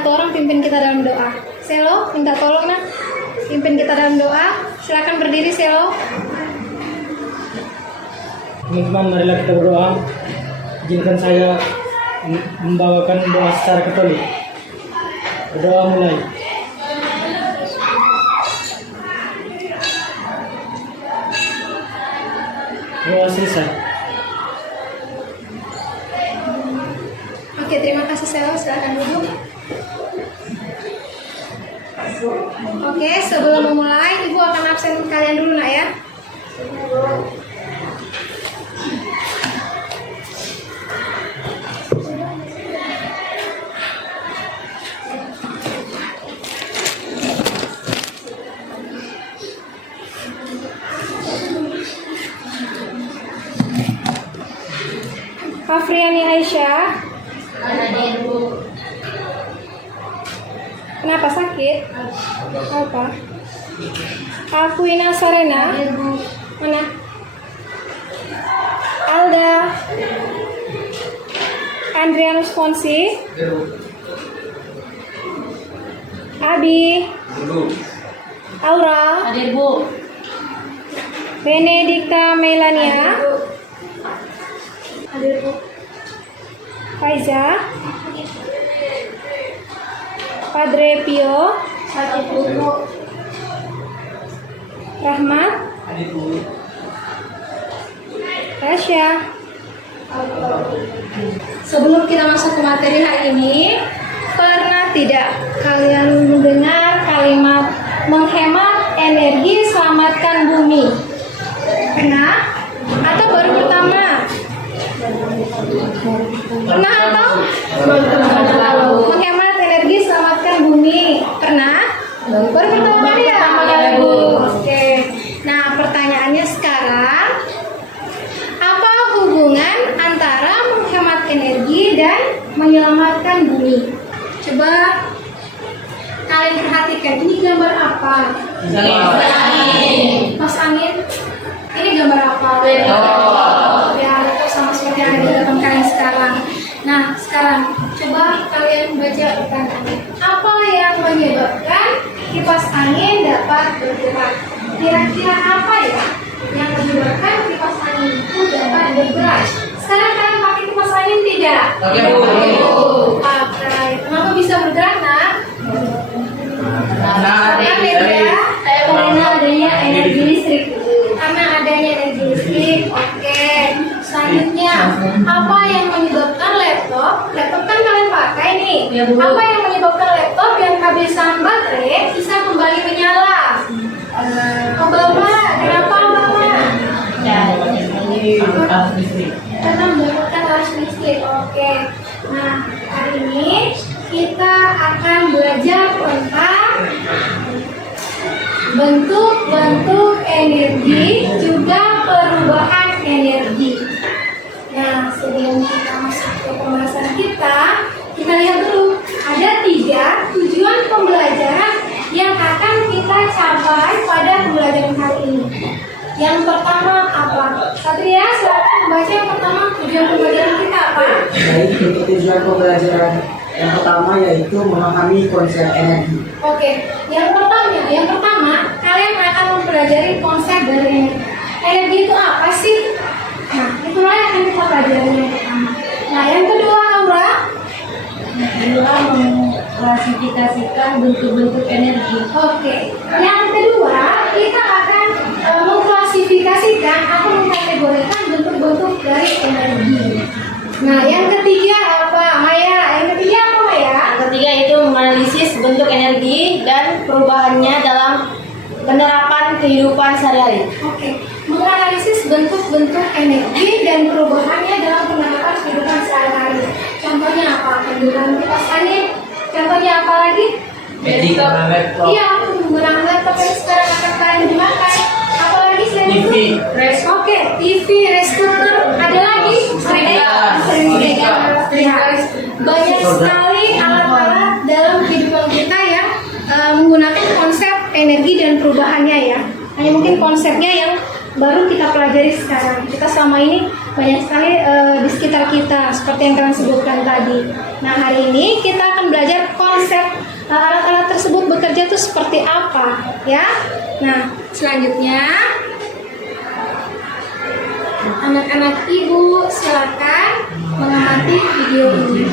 satu orang pimpin kita dalam doa. Selo, minta tolong nak, pimpin kita dalam doa. Silakan berdiri Selo. Teman-teman, marilah kita berdoa. Izinkan saya membawakan doa secara Katolik. Berdoa mulai. Doa selesai. Oke, terima kasih Selo. Silakan duduk. Oke, sebelum memulai, Ibu akan absen kalian dulu nak ya. Afriani Aisyah. Kenapa sakit? Apa? Akuina Sarena. Mana? Alda. Andrianus Fonsi. Abi. Aura. Hadir Bu. Benedikta Melania. Hadir Bu. Faiza. Padre Pio. Hadir Bu. Rahmat. Rasya. Sebelum kita masuk ke materi hari ini, pernah tidak kalian mendengar kalimat menghemat energi selamatkan bumi? Pernah? Atau baru pertama? Pernah atau? Menghemat energi selamatkan bumi. Pernah? Baru pertama kali ya? Oke. Nah, pertanyaannya sekarang, apa hubungan antara menghemat energi dan menyelamatkan bumi? Coba kalian perhatikan, ini gambar apa? Mas Angin, ini gambar apa? Ya, itu sama seperti yang ada di depan kalian sekarang. Nah, sekarang coba kalian baca pertanyaannya. Apa yang menyebabkan kipas angin dapat bergerak? Kira-kira apa ya yang menyebabkan kipas angin itu dapat bergerak? Sekarang kalian pakai kipas angin tidak? Pakai. Kenapa bisa bergerak, nak? Karena adanya energi listrik. Karena adanya energi listrik. Oke. Selanjutnya, apa yang menyebabkan laptop kan kalian pakai nih. Apa yang menyebabkan laptop yang kehabisan baterai bisa kembali menyala? Obama, kenapa Obama? Karena mendapatkan arus listrik. Oke. Nah, hari ini kita akan belajar tentang bentuk-bentuk energi juga perubahan energi. Nah, sebelum kita masuk ke pembahasan kita lihat dulu ada 3 tujuan pembelajaran yang akan kita capai pada pembelajaran kali ini. Yang pertama apa? Satria, silakan membaca yang pertama tujuan pembelajaran kita apa? Baik, untuk tujuan pembelajaran yang pertama yaitu memahami konsep energi. Oke, yang pertama kalian akan mempelajari konsep dari energi. Energi itu apa sih? Nah, itulah yang akan kita pelajari yang pertama. Nah, yang kedua, Aura. Kedua, mengklasifikasikan bentuk-bentuk energi. Oke, yang kedua kita akan mengklasifikasikan atau mengkategorikan bentuk-bentuk dari energi. Nah, yang ketiga apa, Maya? Yang ketiga apa, Maya? Yang ketiga itu menganalisis bentuk energi dan perubahannya dalam penerapan kehidupan sehari-hari. Oke, menganalisis bentuk-bentuk energi dan perubahannya dalam penerapan kehidupan sehari-hari. Contohnya apa? Penggunaan kipas angin. Contohnya apa lagi? Laptop. Iya, penggunaan laptop yang sekarang akan kalian gunakan. Apalagi selain itu? Oke, TV, rice cooker, ada lagi? Banyak sekali alat-alat dalam kehidupan kita yang menggunakan konsep energi dan perubahannya ya. Hanya mungkin konsepnya yang baru kita pelajari sekarang. Kita selama ini banyak sekali di sekitar kita, seperti yang kalian sebutkan tadi. Nah, hari ini kita akan belajar konsep alat-alat tersebut bekerja itu seperti apa, ya. Nah, selanjutnya anak-anak ibu silakan mengamati video ini.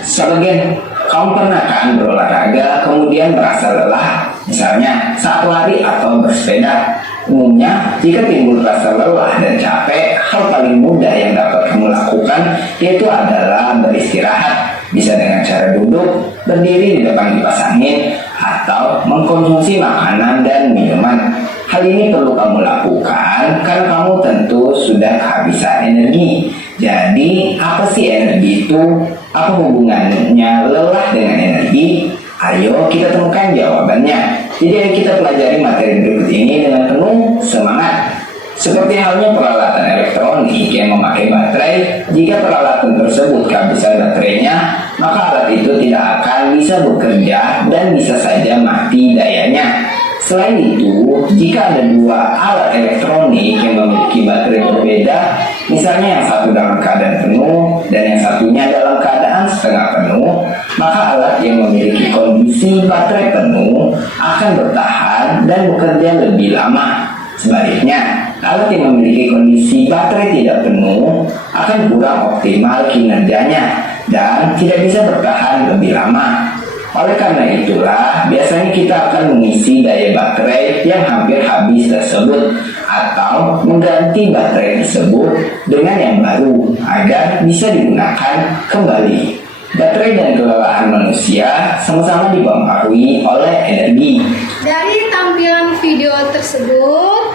Sebagian kamu pernah kan berolahraga kemudian merasa lelah, misalnya saat lari atau bersepeda. Umumnya jika timbul rasa lelah dan capek, hal paling mudah yang dapat kamu lakukan yaitu adalah beristirahat. Bisa dengan cara duduk, berdiri di depan kipas angin, atau mengkonsumsi makanan dan minuman. Hal ini perlu kamu lakukan karena kamu tentu sudah kehabisan energi. Jadi, apa sih energi itu? Apa hubungannya lelah dengan energi? Ayo kita temukan jawabannya. Jadi ayo kita pelajari materi berikut ini dengan penuh semangat. Seperti halnya peralatan elektronik yang memakai baterai, jika peralatan tersebut kehabisan baterainya, maka alat itu tidak akan bisa bekerja dan bisa saja mati dayanya. Selain itu, jika ada dua alat elektronik yang memiliki baterai berbeda, misalnya yang satu dalam keadaan penuh dan yang satunya dalam keadaan setengah penuh, maka alat yang memiliki kondisi baterai penuh akan bertahan dan bekerja lebih lama. Sebaliknya, alat yang memiliki kondisi baterai tidak penuh akan kurang optimal kinerjanya dan tidak bisa bertahan lebih lama. Oleh karena itulah, biasanya kita akan mengisi daya baterai yang hampir habis tersebut atau mengganti baterai tersebut dengan yang baru agar bisa digunakan kembali. Baterai dan kelelahan manusia sama-sama dipengaruhi oleh energi. Dari tampilan video tersebut,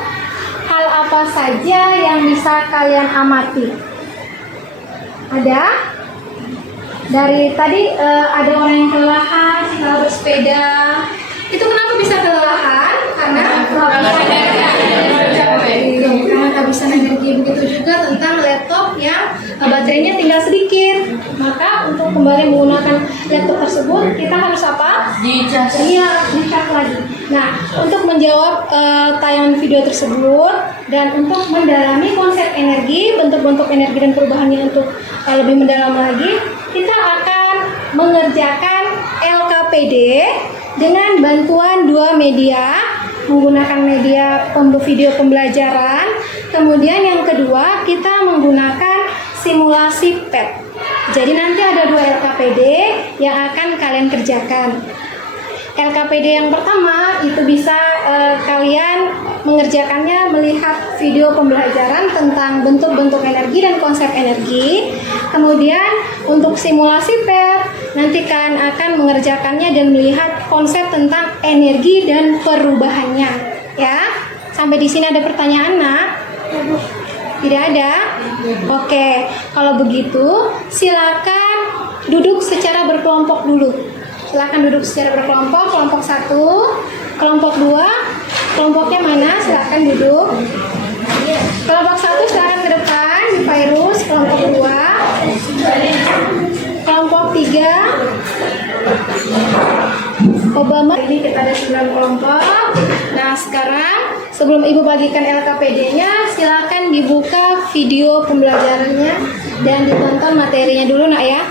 hal apa saja yang bisa kalian amati? Ada? Dari tadi ada orang yang kelelahan setelah bersepeda. Itu kenapa bisa kelelahan? Karena kehabisan energi. Begitu juga tentang laptop yang baterainya tinggal sedikit. Maka untuk kembali menggunakan laptop tersebut kita harus apa? Dicas. Iya, dicas lagi. Nah, untuk menjawab tayangan video tersebut dan untuk mendalami konsep energi, bentuk-bentuk energi dan perubahannya untuk lebih mendalam lagi, kita akan mengerjakan LKPD dengan bantuan dua media, menggunakan media video pembelajaran. Kemudian yang kedua, kita menggunakan simulasi PET. Jadi nanti ada dua LKPD yang akan kalian kerjakan. LKPD yang pertama itu bisa kalian mengerjakannya melihat video pembelajaran tentang bentuk-bentuk energi dan konsep energi. Kemudian untuk simulasi PET nanti kalian akan mengerjakannya dan melihat konsep tentang energi dan perubahannya. Ya, sampai di sini ada pertanyaan, Nak? Tidak ada? Oke, kalau begitu silakan duduk secara berkelompok dulu. Silakan duduk secara berkelompok. Kelompok 1, kelompok 2, kelompoknya mana? Silakan duduk. Kelompok 1 silakan ke depan, di Virus. Kelompok 2, kelompok 3, Obama. Ini kita ada 9 kelompok. Nah, sekarang sebelum Ibu bagikan LKPD-nya, silakan dibuka video pembelajarannya dan ditonton materinya dulu, Nak, ya.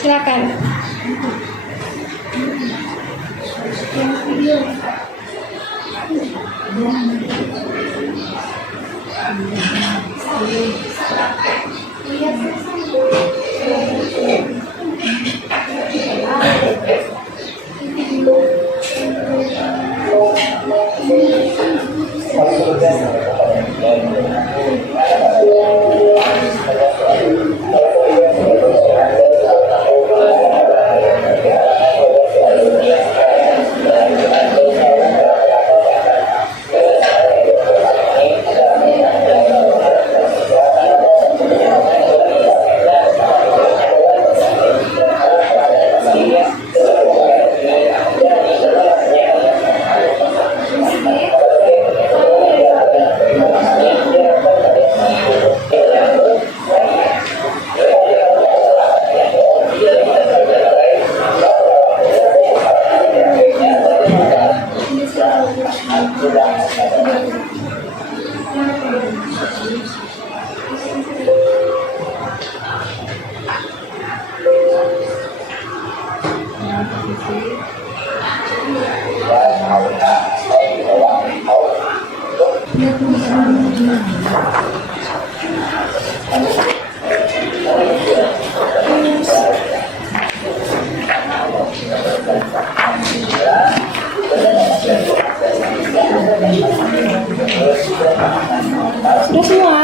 Silakan. Video. Sudah semua?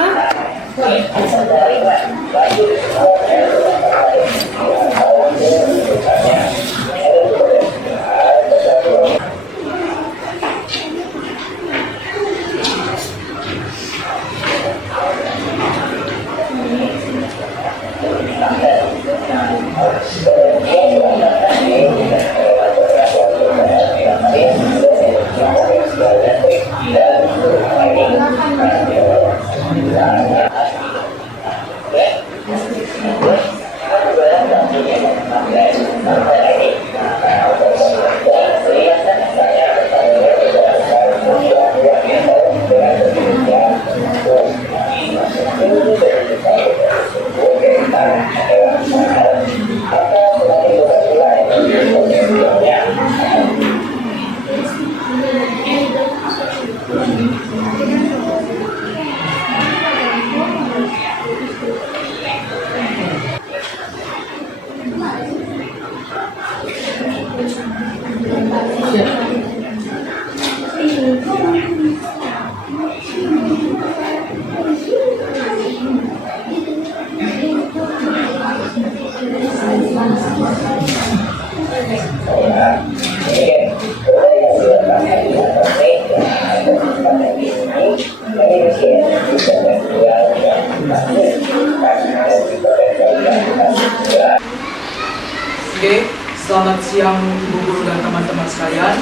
Oke, selamat siang Ibu Guru dan teman-teman sekalian.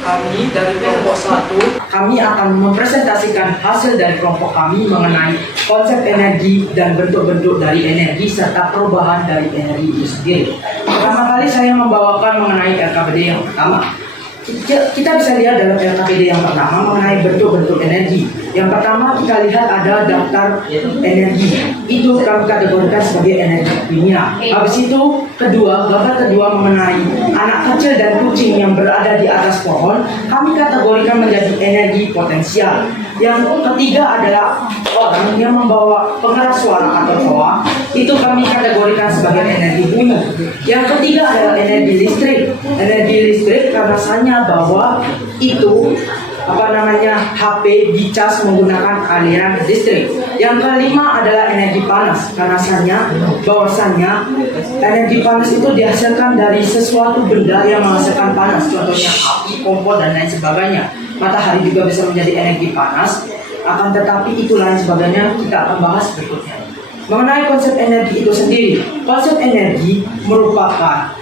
Kami dari kelompok 1, Kami akan mempresentasikan hasil dari kelompok kami mengenai konsep energi dan bentuk-bentuk dari energi serta perubahan dari energi itu sendiri. Pertama kali saya membawakan mengenai LKPD yang pertama. Kita bisa lihat dalam LKPD yang pertama mengenai bentuk-bentuk energi. Yang pertama kita lihat ada daftar energi. Itu kami kategorikan sebagai energi kimia. Habis itu gambar kedua mengenai anak kecil dan kucing yang berada di atas pohon, kami kategorikan menjadi energi potensial. Yang ketiga adalah orang yang membawa pengeras suara atau toa, itu kami kategorikan sebagai energi bunyi. Yang ketiga adalah energi listrik. Energi listrik rasanya bahwa itu HP dicas menggunakan aliran listrik. Yang kelima adalah energi panas. Bahwasannya energi panas itu dihasilkan dari sesuatu benda yang menghasilkan panas, contohnya api, kompor dan lain sebagainya. Matahari juga bisa menjadi energi panas. Akan tetapi itu lain sebagainya kita akan bahas berikutnya. Mengenai konsep energi itu sendiri, konsep energi merupakan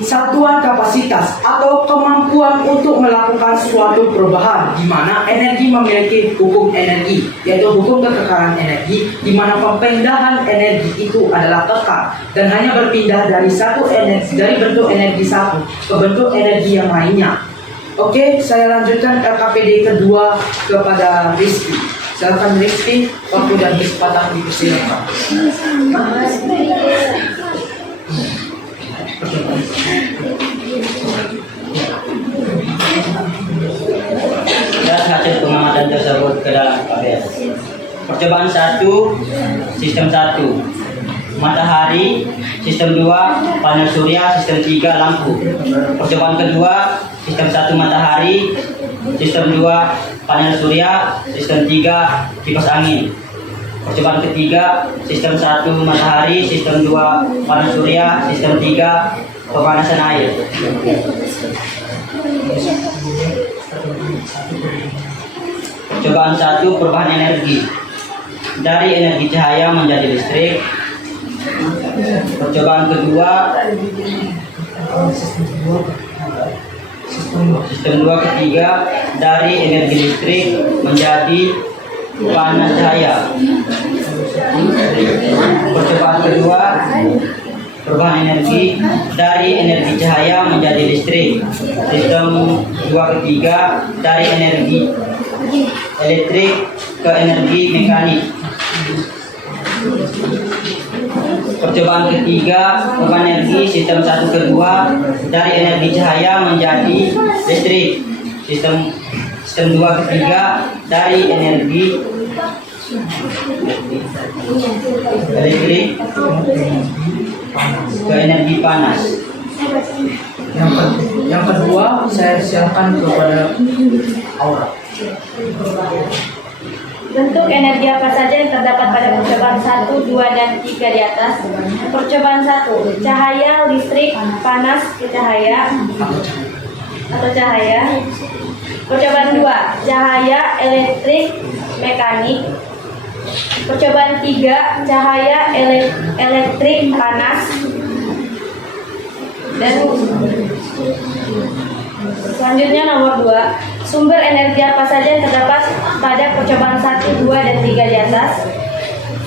satuan kapasitas atau kemampuan untuk melakukan suatu perubahan, di mana energi memiliki hukum energi, yaitu hukum kekekalan energi, di mana pemindahan energi itu adalah kekal dan hanya berpindah dari bentuk energi satu ke bentuk energi yang lainnya. Oke, saya lanjutkan LKPD kedua kepada Rizky. Silakan Rizky, waktu dan kesempatan dipersilakan. Dan hasil pengamatan tersebut ke dalam tabel. Percobaan 1, sistem 1 matahari, sistem 2 panel surya, sistem 3 lampu. Percobaan kedua, sistem 1 matahari, sistem 2 panel surya, sistem 3 kipas angin. Percobaan ketiga, sistem 1 matahari, sistem 2 panel surya, sistem 3 pemanasan air. Percobaan 1, perubahan energi dari energi cahaya menjadi listrik. Percobaan kedua, sistem 2 ketiga dari energi listrik menjadi panas cahaya. Percobaan kedua, perubahan energi dari energi cahaya menjadi listrik. Sistem 2 ketiga dari energi elektrik ke energi mekanik. Percobaan ketiga, perubahan energi sistem 1 kedua dari energi cahaya menjadi listrik. Sistem 2 ketiga dari energi elektrik ke energi panas. Yang kedua, saya silakan kepada Aura. Bentuk energi apa saja yang terdapat pada percobaan 1, 2, dan 3 di atas? Percobaan 1, cahaya, listrik, panas ke cahaya atau cahaya. Percobaan 2, cahaya, elektrik, mekanik. Percobaan 3, cahaya, elektrik, panas. Dan selanjutnya nomor 2, sumber energi apa saja yang terdapat pada percobaan 1, 2, dan 3 di atas?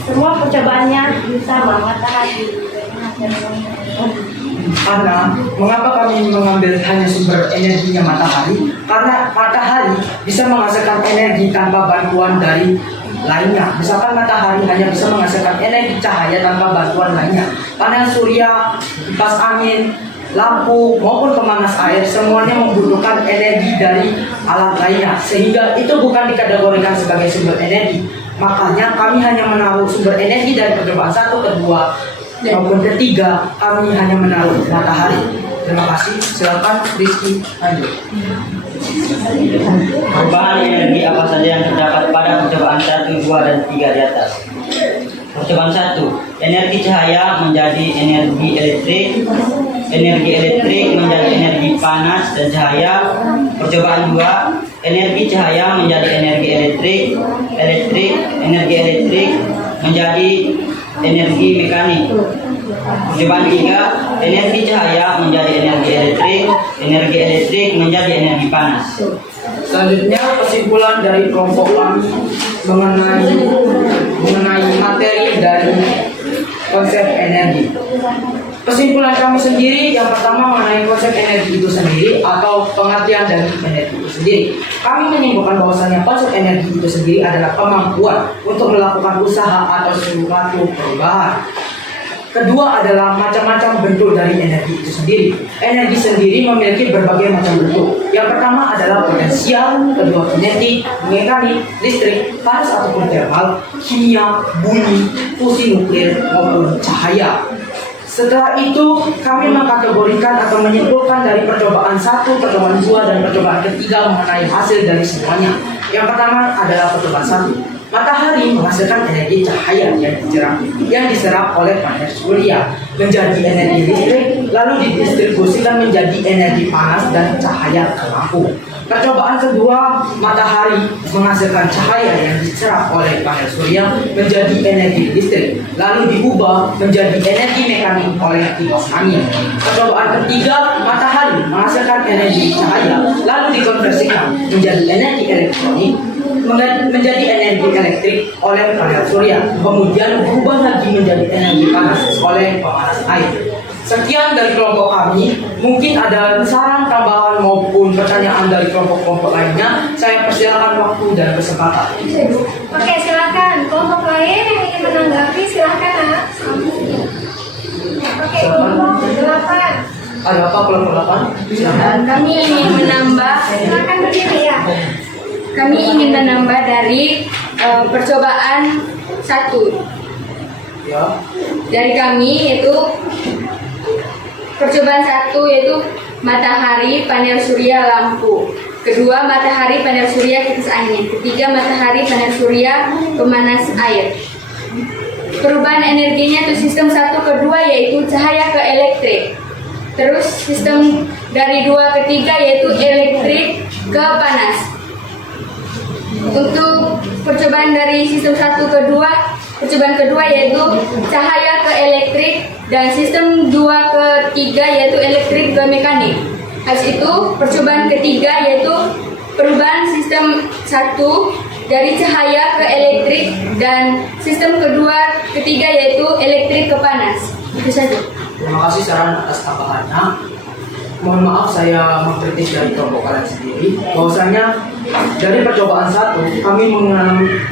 Semua percobaannya sama, matahari. Karena mengapa kami mengambil hanya sumber energinya matahari? Karena matahari bisa menghasilkan energi tanpa bantuan dari lainnya. Misalkan matahari hanya bisa menghasilkan energi cahaya tanpa bantuan lainnya. Panel surya, kipas angin, lampu maupun pemanas air semuanya membutuhkan energi dari alat lainnya, sehingga itu bukan dikategorikan sebagai sumber energi. Makanya kami hanya menaruh sumber energi dari percobaan 1, kedua maupun ketiga, kami hanya menaruh matahari. Terima kasih. Silakan Rizky lanjut. Perubahan energi apa saja yang terdapat pada percobaan 1, 2, dan 3 di atas? Percobaan 1, energi cahaya menjadi energi elektrik. Energi elektrik menjadi energi panas dan cahaya. Percobaan 2, energi cahaya menjadi energi elektrik. Energi elektrik menjadi energi mekanik. Percobaan 3, energi cahaya menjadi energi elektrik menjadi energi panas. Selanjutnya kesimpulan dari kelompok kami mengenai materi dari konsep energi. Kesimpulan kami sendiri, yang pertama mengenai konsep energi itu sendiri atau pengertian dari energi itu sendiri. Kami menyimpulkan bahwasanya konsep energi itu sendiri adalah kemampuan untuk melakukan usaha atau suatu perubahan. Kedua adalah macam-macam bentuk dari energi itu sendiri. Energi sendiri memiliki berbagai macam bentuk. Yang pertama adalah potensial, kedua kinetik, mekanik, listrik, panas ataupun termal, kimia, bunyi, fusi nuklir maupun cahaya. Setelah itu kami mengkategorikan atau menyimpulkan dari percobaan 1, percobaan 2, dan percobaan ketiga mengenai hasil dari semuanya. Yang pertama adalah percobaan 1. Matahari menghasilkan energi cahaya yang diserap oleh panel surya menjadi energi listrik, lalu didistribusikan menjadi energi panas dan cahaya ke lampu. Percobaan kedua, matahari menghasilkan cahaya yang diserap oleh panel surya menjadi energi listrik, lalu diubah menjadi energi mekanik oleh kipas angin. Percobaan ketiga, matahari menghasilkan energi cahaya, lalu dikonversikan menjadi energi elektronik, menjadi energi elektrik oleh panel surya, kemudian berubah lagi menjadi energi panas oleh pemanas air. Sekian dari kelompok kami. Mungkin ada saran, tambahan maupun pertanyaan dari kelompok-kelompok lainnya. Saya persilakan waktu dan kesempatan. Oke, silakan. Kelompok lain yang ingin menanggapi silakan. Oke, kelompok 8. Ada apa kelompok 8? Silakan. Kami ingin menambah. Silakan berdiri ya. Kami ingin menambah dari percobaan 1. Ya. Dari kami yaitu percobaan 1 yaitu matahari, panel surya, lampu. Kedua, matahari, panel surya, kipas angin. Ketiga, matahari, panel surya, pemanas air. Perubahan energinya itu sistem 1 ke 2 yaitu cahaya ke elektrik. Terus sistem dari 2 ke 3 yaitu elektrik ke panas. Untuk percobaan dari sistem 1 ke 2, percobaan kedua yaitu cahaya ke elektrik, dan sistem 2 ke 3 yaitu elektrik ke mekanik. Habis itu percobaan ketiga yaitu perubahan sistem 1 dari cahaya ke elektrik, dan sistem kedua ketiga yaitu elektrik ke panas. Itu saja. Terima kasih saran atas tambahannya. Mohon maaf saya mengkritik dari kelompok kalian sendiri. Bahwasanya dari percobaan 1 kami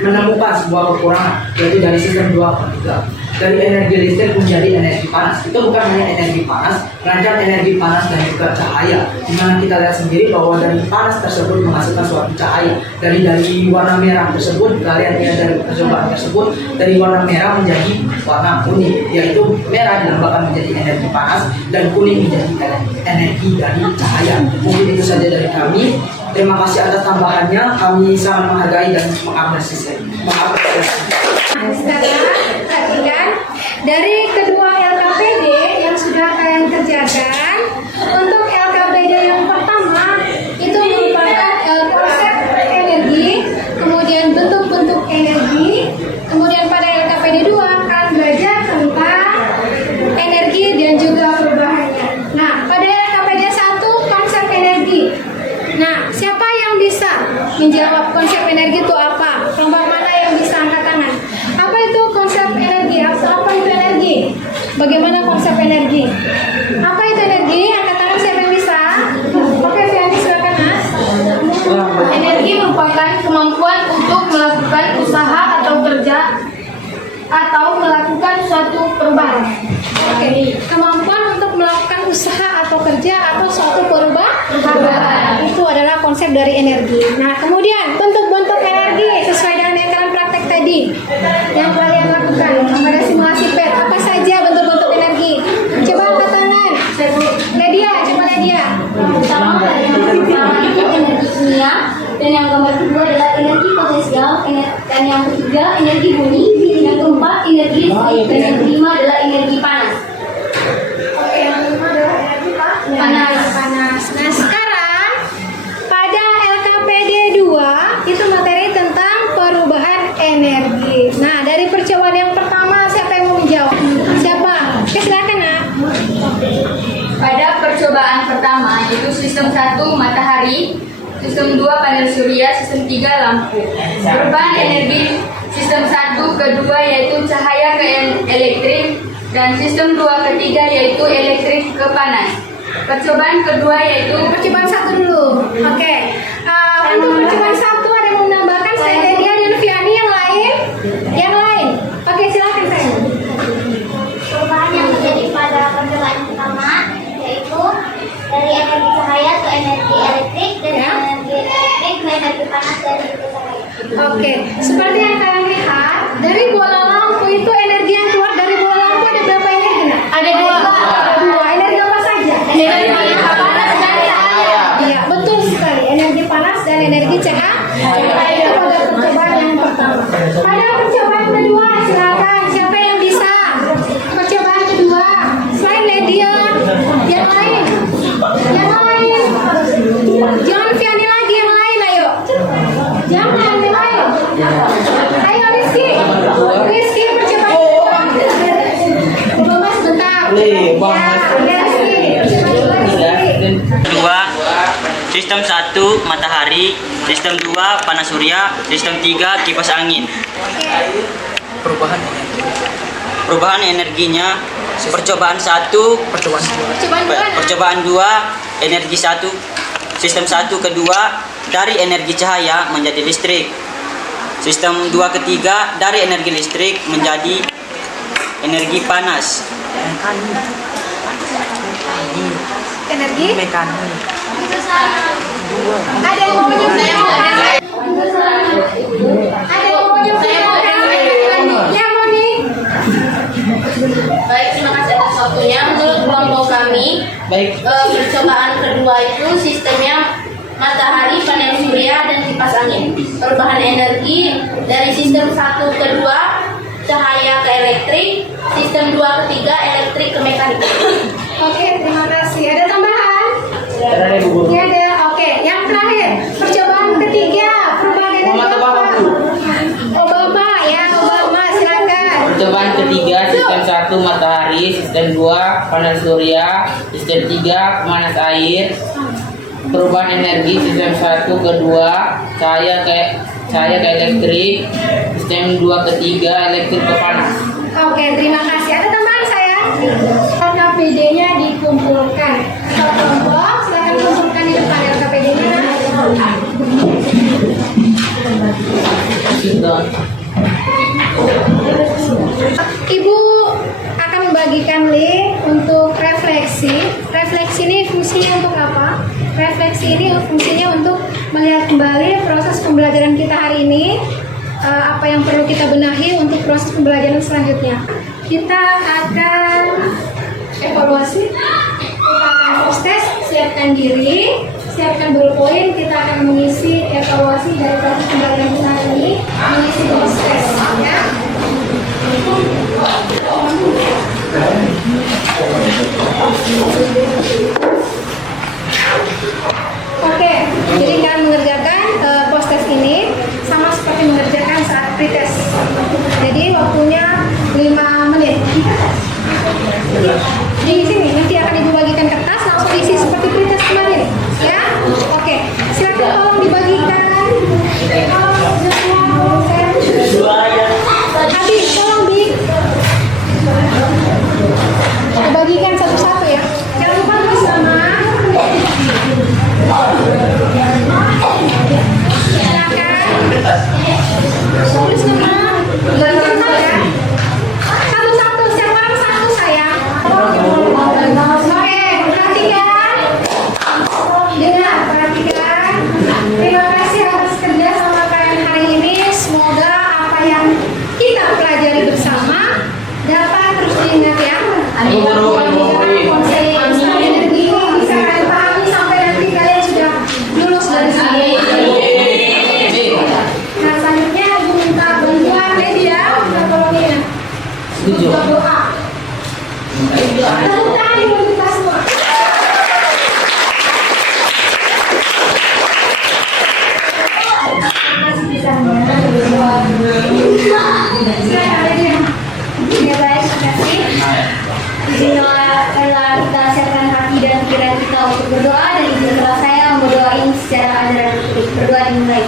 menemukan sebuah kekurangan, yaitu dari sistem 2/3. Dari energi listrik menjadi energi panas. Itu bukan hanya energi panas, melainkan energi panas dan juga cahaya. Dimana kita lihat sendiri bahwa dari panas tersebut menghasilkan suatu cahaya. Dari warna merah tersebut, kalian lihat dari percobaan tersebut, dari warna merah menjadi warna kuning, yaitu merah dilambangkan menjadi energi panas dan kuning menjadi energi dari cahaya. Mungkin itu saja dari kami. Terima kasih atas tambahannya. Kami sangat menghargai dan mengapresiasi. Nah, sekarang perhatikan dari kedua LKPD yang sudah kalian kerjakan. Untuk LKPD yang pertama itu merupakan konsep energi, kemudian bentuk-bentuk energi, kemudian pada LKPD 2 akan belajar tentang energi dan juga perubahannya. Nah, pada LKPD 1 konsep energi. Nah, siapa yang bisa menjawab konsep energi itu apa? Kelompok mana yang bisa angkat tangan? Apa itu konsep energi? Apa itu energi? Bagaimana konsep energi? Apa itu energi? Angkat tangan siapa yang bisa? Oke, Fiani silakan, Mas. Energi merupakan kemampuan untuk melakukan usaha atau kerja atau melakukan suatu perubahan. Oke, kemampuan untuk melakukan usaha atau kerja atau suatu perubahan. Itu adalah konsep dari energi. Nah, kemudian bentuk-bentuk energi sesuai dengan yang kalian praktek tadi, yang kalian lakukan pada simulasi PET. Apa saja bentuk-bentuk energi? Coba angkat tangan. Ledia, coba Ledia. Yang pertama itu energi kimia, dan yang gambar kedua adalah energi potensial, dan yang ketiga energi bumi, yang keempat energi listrik, dan yang kelima adalah energi panas. Oke, yang kelima adalah energi panas. Nah, sekarang pada LKPD 2 itu materi tentang perubahan energi. Nah, dari percobaan yang pertama siapa yang mau menjawab? Siapa? Oke, silakan, Nak. Pada percobaan pertama yaitu sistem 1 matahari, sistem 2 panel surya, sistem 3 lampu. Perubahan energi sistem 1 ke 2 yaitu cahaya ke elektrik, dan sistem 2 ke 3 yaitu elektrik ke panas. Percobaan kedua yaitu Percobaan 1 dulu. Oke. Untuk percobaan 1 ada yang mau menambahkan? Saya Ledia dan Fiani, yang lain? Yang lain? Oke, silakan saya. Perubahan yang terjadi pada percobaan pertama yaitu dari energi cahaya ke energi elektrik, dan energi elektrik ke energi panas dari cahaya. Oke, seperti yang kalian lihat, dari bola lampu itu energi yang keluar dari bola lampu ada berapa energi? Nak? Ada dua. Energi apa saja? Energi panas dan cahaya. Iya, betul sekali. Energi panas dan energi cahaya. Itu pada percobaan yang pertama. Pada percobaan kedua, silakan. Siapa yang bisa? Percobaan kedua. Selain Ledia, yang lain. Yang lain. Jangan Fiani lagi, yang lain, ayo. Jangan, yang lain. Ayo Rizky. Rizky percobaan kedua. Mas bentar. Ya, Rizky. Percobaan kedua, Rizky. Kedua, sistem 1 matahari, sistem 2 panas surya, sistem 3 kipas angin. Perubahan energinya percobaan 1, percobaan 2 energi 1, sistem 1 ke 2 dari energi cahaya menjadi listrik. Sistem 2 ke 3 dari energi listrik menjadi energi panas. Energi ada yang mau menyebutkan? Ada yang mau menyebutkan? Ya, Moni. Baik, terima kasih atas waktunya. Menurut kelompok kami, percobaan kedua itu sistemnya matahari, panel surya, dan kipas angin. Perubahan energi dari sistem 1 ke 2 cahaya ke elektrik, sistem 2 ke 3 elektrik ke mekanik. Oke, terima kasih. Ada tambahan? Ya ada. Oke, yang terakhir percobaan ketiga perubahan energi apa? Obama, ya Obama, silakan. Percobaan ketiga sistem 1 matahari, sistem 2 panel surya, sistem 3 pemanas air. Perubahan energi sistem 1 ke 2 cahaya ke elektrik, sistem 2 ke 3 elektrik ke panas. Oke, terima kasih. Ada tambahan saya? LKPD LKPD-nya dikumpulkan. Atau kelompok, silakan kumpulkan di depan LKPD-nya. Ibu akan membagikan link untuk refleksi. Refleksi ini fungsinya untuk apa? Refleksi ini fungsinya untuk melihat kembali proses pembelajaran kita hari ini, apa yang perlu kita benahi untuk proses pembelajaran selanjutnya. Kita akan evaluasi, kita akan proses, siapkan diri, siapkan bulpoin, kita akan mengisi evaluasi dari proses pembelajaran kita hari ini, mengisi proses ya. Oke, jadi kalian mengerjakan post-test ini sama seperti mengerjakan saat pretest. Jadi waktunya 5 menit. Di sini nanti akan ibu bagikan kertas, langsung isi seperti pretest kemarin, ya. Oke, silakan tolong dibagikan. Habis, tolong dibagikan satu-satu ya. Jangan lupa tulis nama. Tulis nama, bagikan saya. Satu-satu, setiap orang satu sayang. Oke, perhatikan. Dengar, perhatikan. Terima kasih atas kerja sama kalian hari ini. Semoga apa yang kita pelajari bersama dapat terus diingat ya. Konsep energi bisa kalian pahami sampai nanti kalian sudah lulus dari sini. Nah, selanjutnya ibu minta bantuan Lady ya, minta tolongin ya. Untuk doa. Tepuk tangan ibu kita semua. Masih bisa silakan Lady ya. Ya baik, terima kasih. Izinlah kita siapkan hati dan pikiran kita untuk berdoa, dan izinlah saya berdoain secara ajaran berdoa dimulai.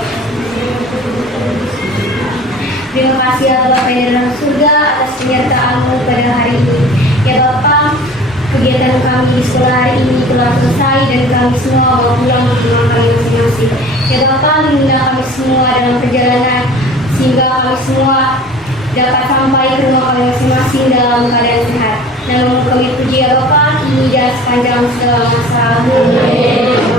Terima kasih ya Bapa yang dalam surga atas penyertaan-Mu pada hari ini. Ya Bapa, kegiatan kami di sekolah hari ini telah selesai dan kami semua bawa pulang ke rumah kami masing-masing. Ya Bapa, lindungilah kami semua dalam perjalanan sehingga kami semua dapat sampai ke rumah kami masing-masing dalam keadaan sehat. Nama kami puji ya Bapa, ini dan sepanjang segala masa. Amin.